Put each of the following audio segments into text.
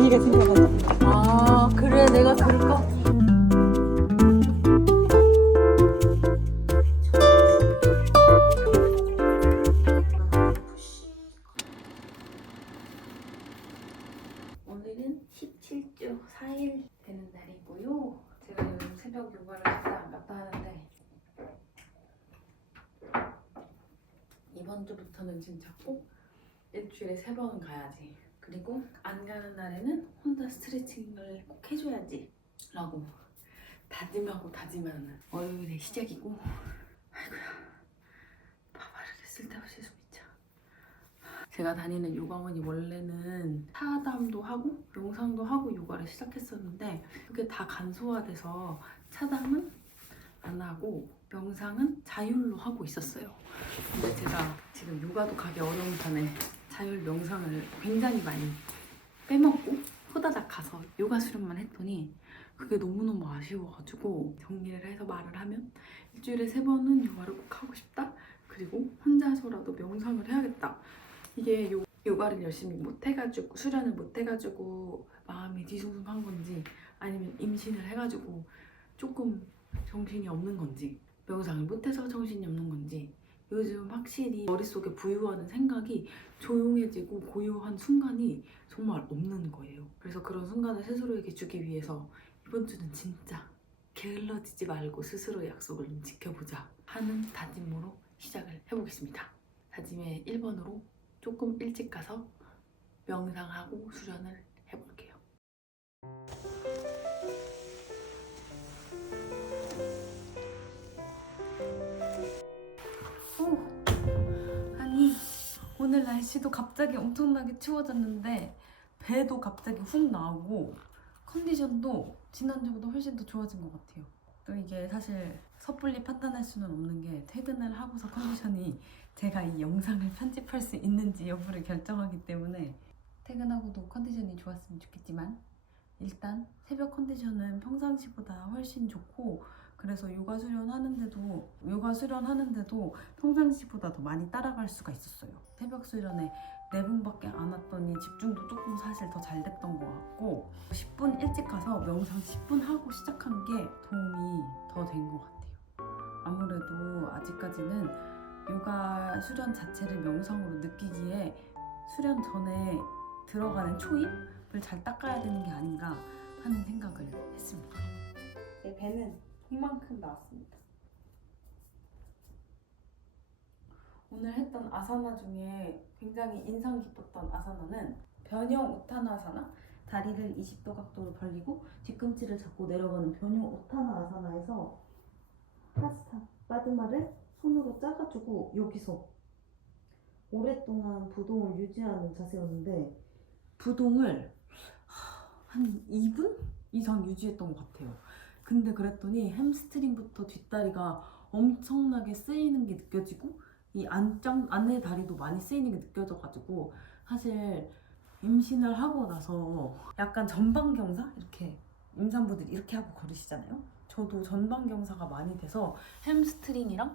아이가 생겨가지고. 아 그래 내가 그럴까? 오늘은 17주 4일 되는 날이고요. 제가 요즘 새벽 요가를 갔다 안 갔다 하는데 이번 주부터는 진짜 꼭 일주일에 3번은 가야지. 그리고 안 가는 날에는 혼자 스트레칭을 꼭 해줘야지 라고 다짐하고 다짐하는 월요일의 시작이고, 아이고야 봐봐 이렇게 쓸데없이 숨이 차. 제가 다니는 요가원이 원래는 차담도 하고 명상도 하고 요가를 시작했었는데 그게 다 간소화돼서 차담은 안 하고 명상은 자율로 하고 있었어요. 근데 제가 지금 요가도 가기 어려운 판에 자율 명상을 굉장히 많이 빼먹고 호다닥 가서 요가 수련만 했더니 그게 너무너무 아쉬워가지고 정리를 해서 말을 하면 일주일에 3번은 요가를 꼭 하고 싶다. 그리고 혼자서라도 명상을 해야겠다. 이게 요가를 열심히 못해가지고 수련을 못해가지고 마음이 뒤숭숭한 건지 아니면 임신을 해가지고 조금 정신이 없는 건지 명상을 못해서 정신이 없는 건지 요즘 확실히 머릿속에 부유하는 생각이 조용해지고 고요한 순간이 정말 없는 거예요. 그래서 그런 순간을 스스로에게 주기 위해서 이번 주는 진짜 게을러지지 말고 스스로의 약속을 좀 지켜보자 하는 다짐으로 시작을 해보겠습니다. 다짐의 1번으로 조금 일찍 가서 명상하고 수련을 해볼게요. 아니 오늘 날씨도 갑자기 엄청나게 추워졌는데 배도 갑자기 훅 나오고 컨디션도 지난주보다 훨씬 더 좋아진 것 같아요. 또 이게 사실 섣불리 판단할 수는 없는 게 퇴근을 하고서 컨디션이 제가 이 영상을 편집할 수 있는지 여부를 결정하기 때문에 퇴근하고도 컨디션이 좋았으면 좋겠지만 일단 새벽 컨디션은 평상시보다 훨씬 좋고 그래서 요가 수련하는데도 평상시보다 더 많이 따라갈 수가 있었어요. 새벽 수련에 4분밖에 안 왔더니 집중도 조금 사실 더 잘 됐던 것 같고 10분 일찍 가서 명상 10분 하고 시작한 게 도움이 더 된 것 같아요. 아무래도 아직까지는 요가 수련 자체를 명상으로 느끼기에 수련 전에 들어가는 초입을 잘 닦아야 되는 게 아닌가 하는 생각을 했습니다. 제 배는 이만큼 나왔습니다. 오늘 했던 아사나 중에 굉장히 인상 깊었던 아사나는 변형 우타나아사나, 다리를 20도 각도로 벌리고 뒤꿈치를 잡고 내려가는 변형 우타나아사나에서 하스타 빠드마를 손으로 짜가지고 여기서 오랫동안 부동을 유지하는 자세였는데 부동을 한 2분 이상 유지했던 것 같아요. 근데 그랬더니 햄스트링부터 뒷다리가 엄청나게 쓰이는 게 느껴지고 이 안의 다리도 많이 쓰이는 게 느껴져가지고 사실 임신을 하고 나서 약간 전방경사? 이렇게 임산부들이 이렇게 하고 걸으시잖아요. 저도 전방경사가 많이 돼서 햄스트링이랑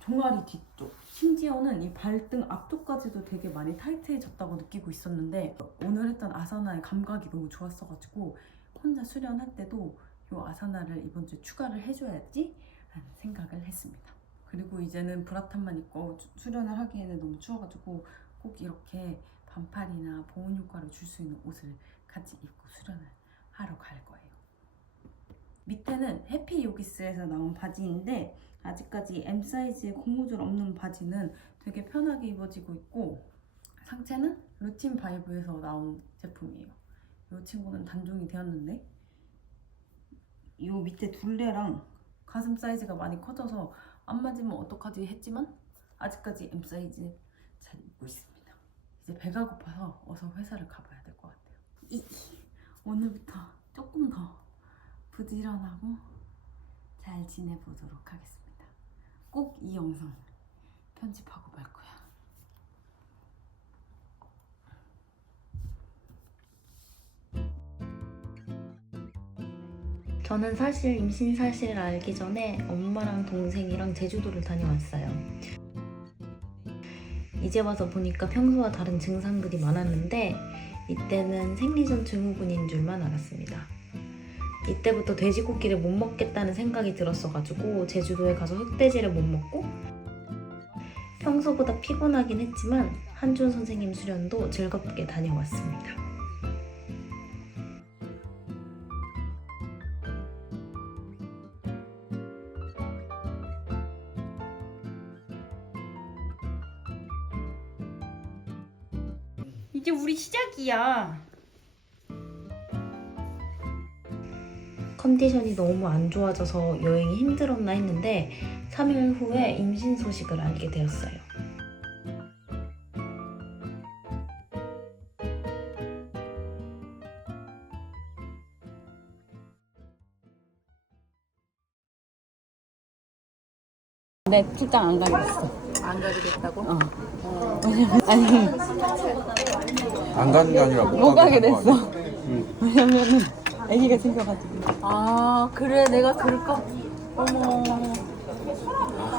종아리 뒤쪽, 심지어는 이 발등 앞쪽까지도 되게 많이 타이트해졌다고 느끼고 있었는데 오늘 했던 아사나의 감각이 너무 좋았어가지고 혼자 수련할 때도 이 아사나를 이번 주에 추가를 해줘야지 라는 생각을 했습니다. 그리고 이제는 브라탄만 입고 수련을 하기에는 너무 추워가지고 꼭 이렇게 반팔이나 보온 효과를 줄 수 있는 옷을 같이 입고 수련을 하러 갈 거예요. 밑에는 해피 요기스에서 나온 바지인데 아직까지 M 사이즈의 고무줄 없는 바지는 되게 편하게 입어지고 있고 상체는 루틴 바이브에서 나온 제품이에요. 이 친구는 단종이 되었는데 이 밑에 둘레랑 가슴 사이즈가 많이 커져서 안 맞으면 어떡하지 했지만 아직까지 M 사이즈 잘 입고 있습니다. 이제 배가 고파서 어서 회사를 가봐야 될 것 같아요. 오늘부터 조금 더 부지런하고 잘 지내보도록 하겠습니다. 꼭 이 영상 편집하고 말 거야. 저는 사실 임신 사실을 알기 전에 엄마랑 동생이랑 제주도를 다녀왔어요. 이제 와서 보니까 평소와 다른 증상들이 많았는데 이때는 생리전 증후군인 줄만 알았습니다. 이때부터 돼지고기를 못 먹겠다는 생각이 들었어가지고 제주도에 가서 흑돼지를 못 먹고 평소보다 피곤하긴 했지만 한준 선생님 수련도 즐겁게 다녀왔습니다. 이제 우리 시작이야. 컨디션이 너무 안 좋아져서 여행이 힘들었나 했는데 3일 후에 임신 소식을 알게 되었어요. 네, 출장 안 가겠어. 안 가리겠다고? 아니, 안 가는 게 아니라 못 가게 거 됐어. 아니야? 왜냐면은 아기가 생겨가지고. 아 그래 내가 그럴까?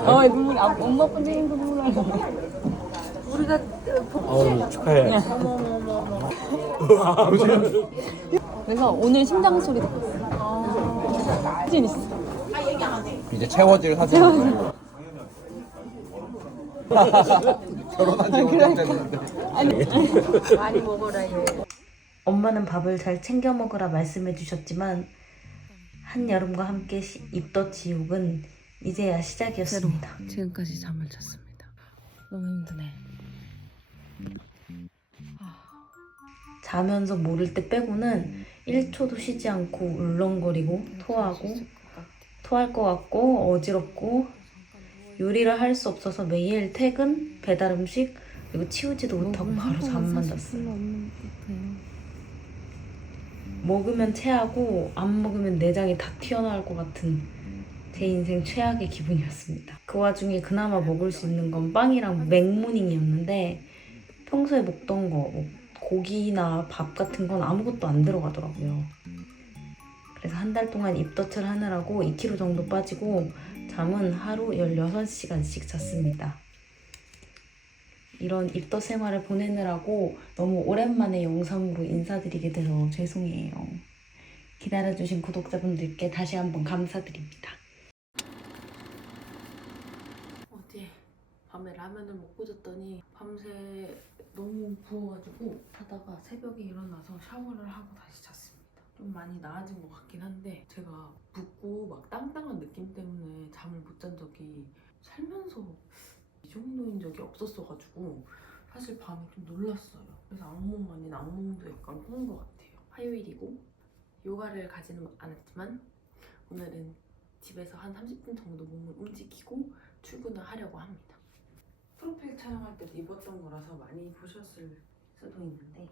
어머 눈물이 엄마 분쟁인 거 눈물 나네. 우리가 어우 축하해. 어머머머머 그래서 오늘 심장 소리 듣고 찐 있어. 이제 채워질 사진. 결혼한 지 5년 됐는데. 많이 먹어라 얘. 엄마는 밥을 잘 챙겨 먹으라 말씀해 주셨지만 한여름과 함께 입덧 지옥은 이제야 시작이었습니다. 지금까지 잠을 잤습니다. 너무 힘드네. 자면서 모를 때 빼고는 1초도 쉬지 않고 울렁거리고 토할 것 같고 어지럽고 요리를 할 수 없어서 매일 퇴근, 배달 음식 그리고 치우지도 못하고 바로 잠만 잤어요. 먹으면 체하고 안 먹으면 내장이 다 튀어나올 것 같은 제 인생 최악의 기분이었습니다. 그 와중에 그나마 먹을 수 있는 건 빵이랑 맥모닝이었는데 평소에 먹던 거 뭐 고기나 밥 같은 건 아무것도 안 들어가더라고요. 그래서 한 달 동안 입덧을 하느라고 2kg 정도 빠지고 잠은 하루 16시간씩 잤습니다. 이런 입덧 생활을 보내느라고 너무 오랜만에 영상으로 인사드리게 돼서 죄송해요. 기다려주신 구독자분들께 다시 한번 감사드립니다. 어제 밤에 라면을 먹고 잤더니 밤새 너무 부어가지고 자다가 새벽에 일어나서 샤워를 하고 다시 잤습니다. 좀 많이 나아진 것 같긴 한데 제가 붓고 막 땅땅한 느낌 때문에 잠을 못 잔 적이 살면서 이 정도인 적이 없었어가지고 사실 밤에 좀 놀랐어요. 그래서 악몽 아닌 악몽도 약간 꾼 것 같아요. 화요일이고 요가를 가지는 않았지만 오늘은 집에서 한 30분 정도 몸을 움직이고 출근을 하려고 합니다. 프로필 촬영할 때도 입었던 거라서 많이 보셨을 수도 있는데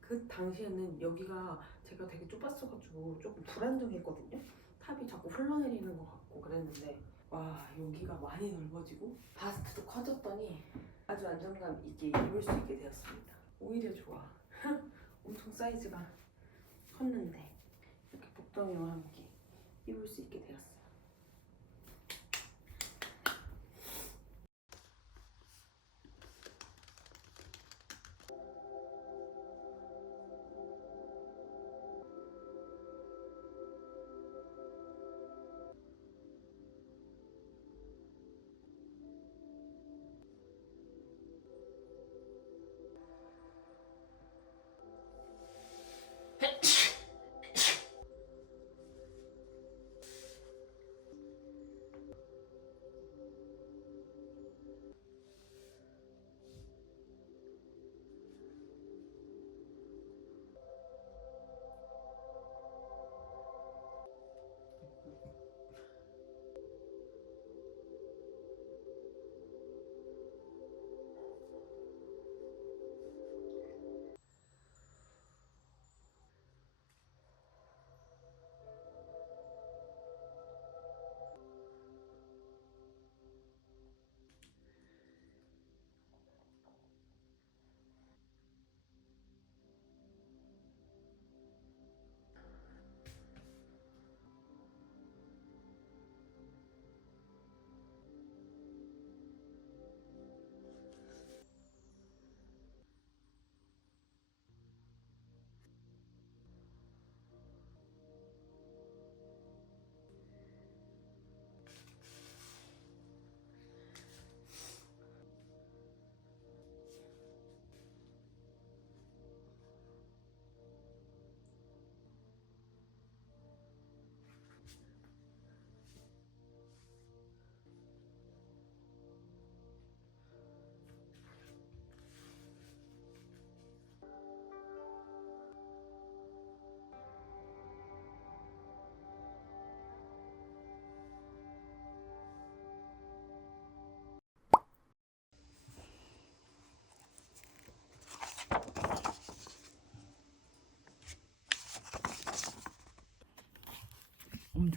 그 당시에는 여기가 제가 되게 좁았어가지고 조금 불안정했거든요. 탑이 자꾸 흘러내리는 것 같고 그랬는데 와 여기가 많이 넓어지고 바스트도 커졌더니 아주 안정감 있게 입을 수 있게 되었습니다. 오히려 좋아. 엄청 사이즈가 컸는데 이렇게 복덩이와 함께 입을 수 있게 되었어요.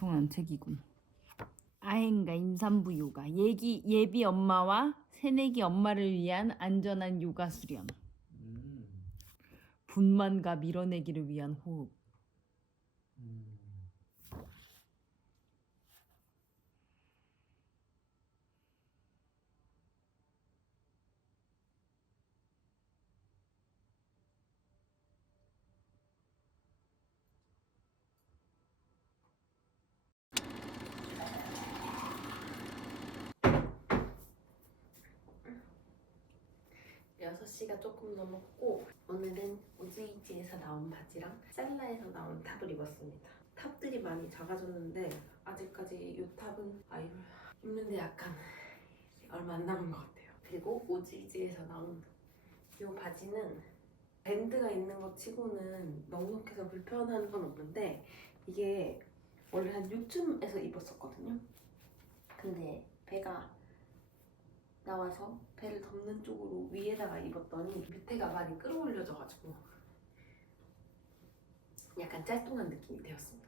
엄청난 책이군. 아행가 임산부 요가 예비 엄마와 새내기 엄마를 위한 안전한 요가 수련. 분만과 밀어내기를 위한 호흡. 여섯 시가 조금 넘었고 오늘은 우즈이지에서 나온 바지랑 셀라에서 나온 탑을 입었습니다. 탑들이 많이 작아졌는데 아직까지 이 탑은 입는데 약간 얼마 안 남은 것 같아요. 그리고 우즈이지에서 나온 이 바지는 밴드가 있는 것 치고는 넉넉해서 불편한 건 없는데 이게 원래 한 6쯤에서 입었었거든요. 근데 배가 나와서 배를 덮는 쪽으로 위에다가 입었더니 밑에가 많이 끌어올려져가지고 약간 짤뚱한 느낌이 되었습니다.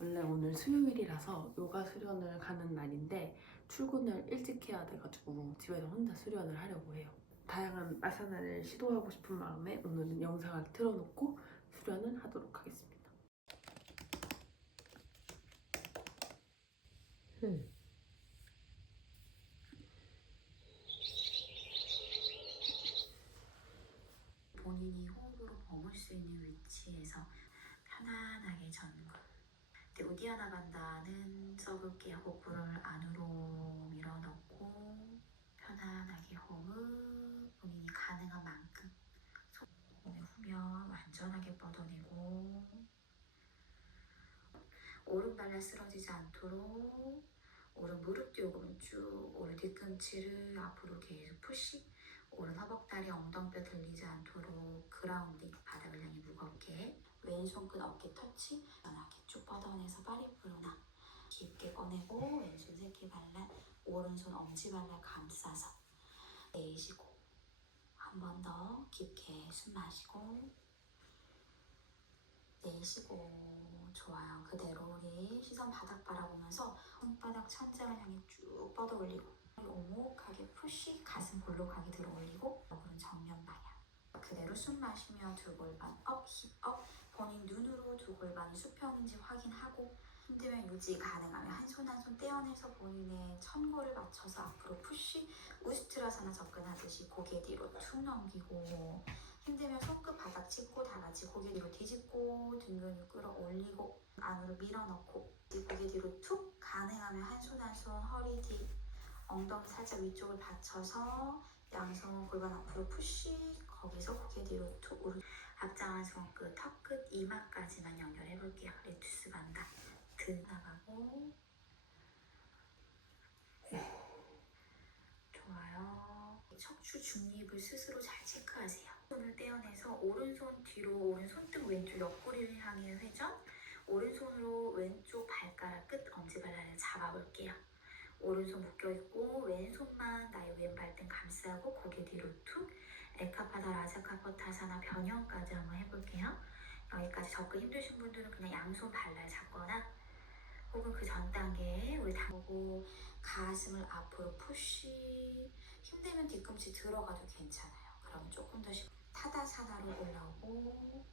원래 오늘 수요일이라서 요가 수련을 가는 날인데 출근을 일찍 해야 돼가지고 집에서 혼자 수련을 하려고 해요. 다양한 아사나를 시도하고 싶은 마음에 오늘은 영상을 틀어놓고 수련을 하도록 하겠습니다. 본인이 호흡으로 머물 수 있는 위치에서 편안하게 전구. 우디아나 반다는 써볼게요. 복부를 안으로 밀어넣고 편안하게 호흡. 본인이 가능한 만큼 손을 후면 완전하게 뻗어내고 오른 발라 쓰러지지 않도록 오른 무릎 뒤로 쭉 오른 뒤꿈치를 앞으로 계속 푸시. 오른 허벅다리 엉덩뼈 들리지 않도록 그라운딩 바닥을 향해 무겁게 왼손 끝 어깨 터치 편하게 쭉 뻗어내서 파리프로나 깊게 꺼내고 왼손 새끼발랄 오른손 엄지발랄 감싸서 내쉬고 한 번 더 깊게 숨 마시고 내쉬고 좋아요. 그대로 우리 시선 바닥 바라보면서 손바닥 천장을 향해 쭉 뻗어 올리고 오목하게 푸시 가슴 볼록하게 들어 올리고 얼굴은 정면 방향 그대로 숨 마시며 두 골반 업, 힙 업 본인 눈으로 두 골반이 굽혔는지 확인하고 힘들면 유지 가능하면 한 손 한 손 떼어내서 본인의 천골을 맞춰서 앞으로 푸시 우스트라사나 접근하듯이 고개 뒤로 툭 넘기고 힘들면 손끝 바닥 짚고 다 같이 고개 뒤로 뒤집고 등 근육 끌어올리고 안으로 밀어넣고 고개 뒤로 툭 가능하면 한 손 한 손 허리 뒤 엉덩이 살짝 위쪽을 받쳐서 양손 골반 앞으로 푸시 거기서 고개 뒤로 툭 오른 앞장한 손끝 턱끝 이마까지만 연결해 볼게요. 레투스 반다 등 나가고 좋아요. 척추 중립을 스스로 잘 체크하세요. 손을 떼어내서 오른손 뒤로 오른 손등 왼쪽 옆구리를 향해 회전 오른손으로 왼쪽 발가락 끝 엄지발랄을 잡아볼게요. 오른손 묶여있고 왼손만 나의 왼 발등 감싸고 고개 뒤로 툭 에카파다 라자카포타사나 변형까지 한번 해볼게요. 여기까지 접근 힘드신 분들은 그냥 양손 발랄 잡거나 혹은 그 전 단계에 우리 당고 가슴을 앞으로 푸시 힘들면 뒤꿈치 들어가도 괜찮아요. 그럼 조금 더 타다사나로 올라오고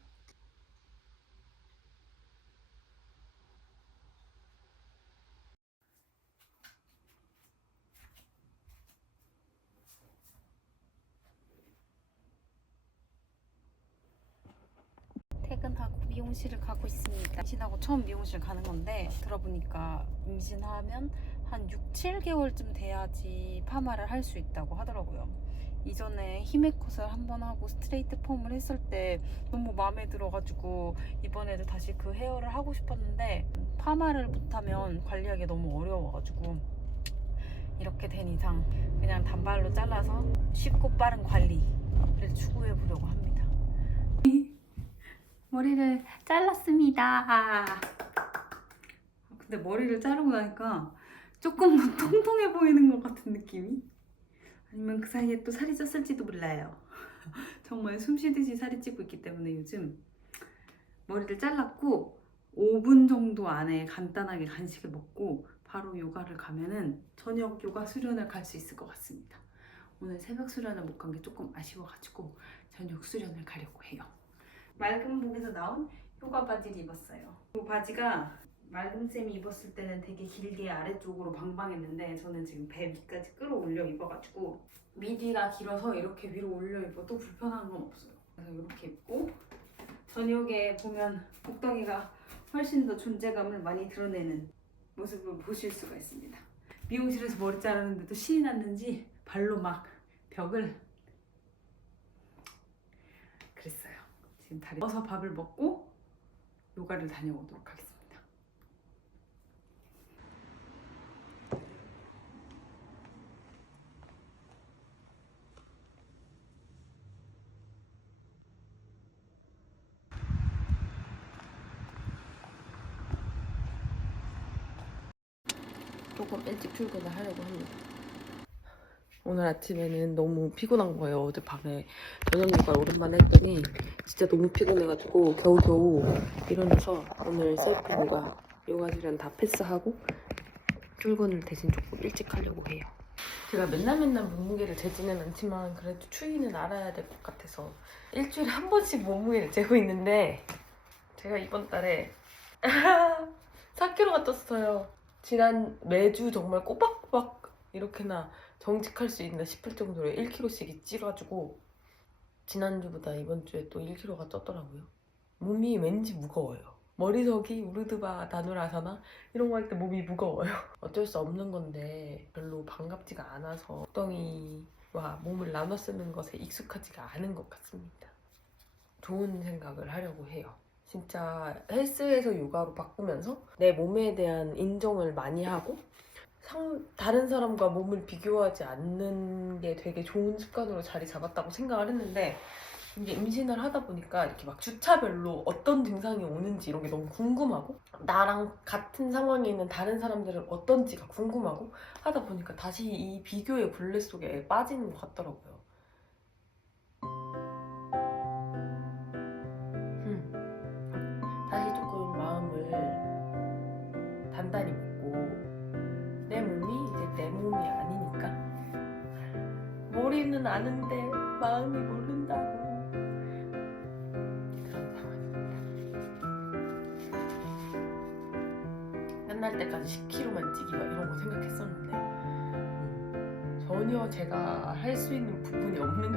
퇴근하고 미용실을 가고 있습니다. 임신하고 처음 미용실 가는 건데 들어보니까 임신하면 한 6, 7개월쯤 돼야지 파마를 할 수 있다고 하더라고요. 이전에 히메컷을 한번 하고 스트레이트 폼을 했을 때 너무 마음에 들어가지고 이번에도 다시 그 헤어를 하고 싶었는데 파마를 못하면 관리하기 너무 어려워가지고 이렇게 된 이상 그냥 단발로 잘라서 쉽고 빠른 관리를 추구해 보려고 합니다. 머리를 잘랐습니다. 근데 머리를 자르고 나니까 조금 더 통통해 보이는 것 같은 느낌이? 아니면 그 사이에 또 살이 쪘을지도 몰라요. 정말 숨쉬듯이 살이 찌고 있기 때문에 요즘 머리를 잘랐고 5분 정도 안에 간단하게 간식을 먹고 바로 요가를 가면은 저녁 요가 수련을 갈 수 있을 것 같습니다. 오늘 새벽 수련을 못 간 게 조금 아쉬워가지고 저녁 수련을 가려고 해요. 맑은복에서 나온 요가 바지를 입었어요. 이 바지가 맑은쌤이 입었을 때는 되게 길게 아래쪽으로 방방했는데 저는 지금 배 위까지 끌어올려 입어가지고 미디가 길어서 이렇게 위로 올려 입어도 불편한 건 없어요. 그래서 이렇게 입고 저녁에 보면 복덩이가 훨씬 더 존재감을 많이 드러내는 모습을 보실 수가 있습니다. 미용실에서 머리 자르는데도 신이 났는지 발로 막 벽을 그랬어요. 지금 다리 어서 밥을 먹고 요가를 다녀오도록 하겠습니다. 조금 일찍 출근을 하려고 합니다. 오늘 아침에는 너무 피곤한 거예요. 어젯밤에 저녁 요가를 오랜만에 했더니 진짜 너무 피곤해가지고 겨우겨우 일어나서 오늘 셀프 요가 수련 다 패스하고 출근을 대신 조금 일찍 하려고 해요. 제가 맨날 몸무게를 재지는 않지만 그래도 추이는 알아야 될 것 같아서 일주일에 한 번씩 몸무게를 재고 있는데 제가 이번 달에 4kg가 쪘어요. 지난 매주 정말 꼬박꼬박 이렇게나 정직할 수 있나 싶을 정도로 1kg씩 찌가지고 지난주보다 이번 주에 또 1kg가 쪘더라고요. 몸이 왠지 무거워요. 머리석이 우르드바 다누라사나 이런 거 할 때 몸이 무거워요. 어쩔 수 없는 건데 별로 반갑지가 않아서 엉덩이와 몸을 나눠 쓰는 것에 익숙하지가 않은 것 같습니다. 좋은 생각을 하려고 해요. 진짜 헬스에서 요가로 바꾸면서 내 몸에 대한 인정을 많이 하고 다른 사람과 몸을 비교하지 않는 게 되게 좋은 습관으로 자리 잡았다고 생각을 했는데 이제 임신을 하다 보니까 이렇게 막 주차별로 어떤 증상이 오는지 이런 게 너무 궁금하고 나랑 같은 상황에 있는 다른 사람들은 어떤지가 궁금하고 하다 보니까 다시 이 비교의 굴레 속에 빠지는 것 같더라고요. 다시 조금 마음을 단단히 먹고 내 몸이 이제 내 몸이 아니니까 머리는 아는데 마음이 모른다고 그런 상황입니다. 끝날 때까지 10kg만 찌기 막 이런 거 생각했었는데 전혀 제가 할 수 있는 부분이 없는